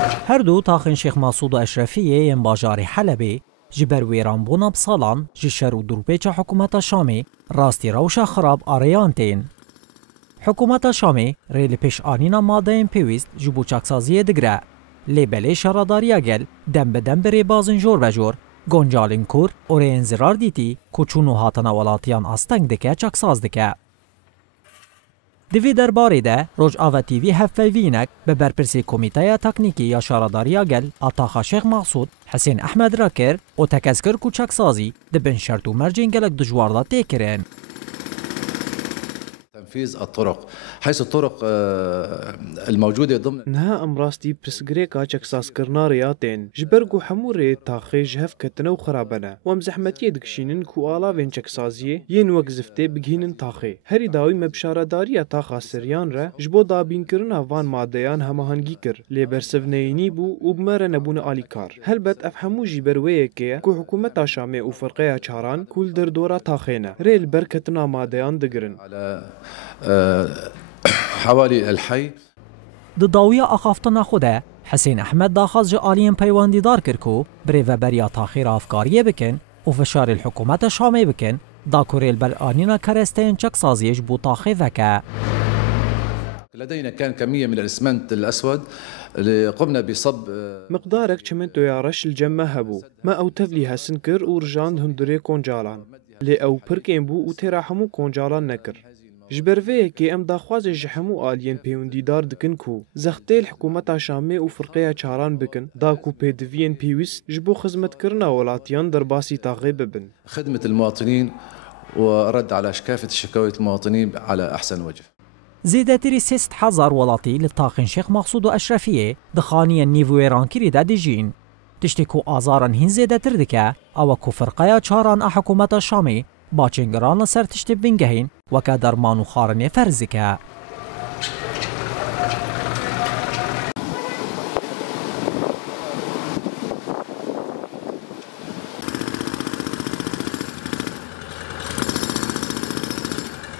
هردو تاخن شیخ مسعود اشرفیه ین باجار حلبه جبر ویران بونا بسالان جشر و دروپیچ حکومت شامی راستی روشا خراب آریان تین. حکومت شامی ریل پیش آنینا ماده این پیویست جبو چاکسازی دگره. لیبلی شراداریا گل دم به دم بری بازن جور بجور گنجالین کور اوری انزرار دیتی کچونو هاتنا ولاتیان آستنگ دکه چاکساز دکه. دوی درباره ده روج آوا تیوی هفوینک به برپرسی کمیته تکنیکی یا شراداریا گل آتاخا شیخ مسعود حسین احمد را کرد و تکذکر کو چاکسازی ده بن شرط و مرجین گلک دجواردا تیکرین. تنفيذ الطرق حيث الطرق الموجودة ضمن نها امراستي برسغريكا چكساس كرنا رياتين جبرغو حموري تاخي جهف كتنو خرابنا ومزحمتي دكشينن كو آلا وين چكسازيه ين وقزفته بگهينن تاخي هري داوي مبشارة داريا تاخا سريان را جبو دابين كرنا وان ماديان هماهنگي كر لبرسفنيني بو وبمر نبون آليكار هلبت افهمو جبرويكي كو حكومتا شامي وفرقيا چاران كول در دورا تاخينا ريل بركتنا ماديان دگرن حوالي الحي داویه آخافتنا خوده حسین احمد داخاز جه آلیم پیواندی دار کرکو بری و بریا تاخیر افکاریه بکن و فشار الحکومت شامی بکن دا کوریل بر آنینا کرستین چک سازیش بو تاخی وکه. لدينا كان كمية من الإسمنت الأسود اللي قمنا بصب مقدارك چمنتو يا رش الجمة هبو ما او تفلي هسنكر ورجان هندري كونجالان لي او پركين بو و تراحمو كونجالان نكر جبروه كي ام داخواز جحمو آلين بيوندي دار دكن كو زختي الحكومة شامي و فرقية چاران بكن داكو بيدفين بيويس جبو خدمت كرنا ولاتيان درباسي تاغي ببن خدمة المواطنين ورد على كافة الشكاوى المواطنين على أحسن وجه. زیدتری 6000 ولاتی لطاقن شیخ مسعود اشرفیه دخانی نیو ایران کری دا دیجین. تشتی کو آزاران هین زیدتر دکه او کو فرقایا چاران حکومت شامی باچنگران سر تشتی بینگهین و که درمان و خارنه فرزی که.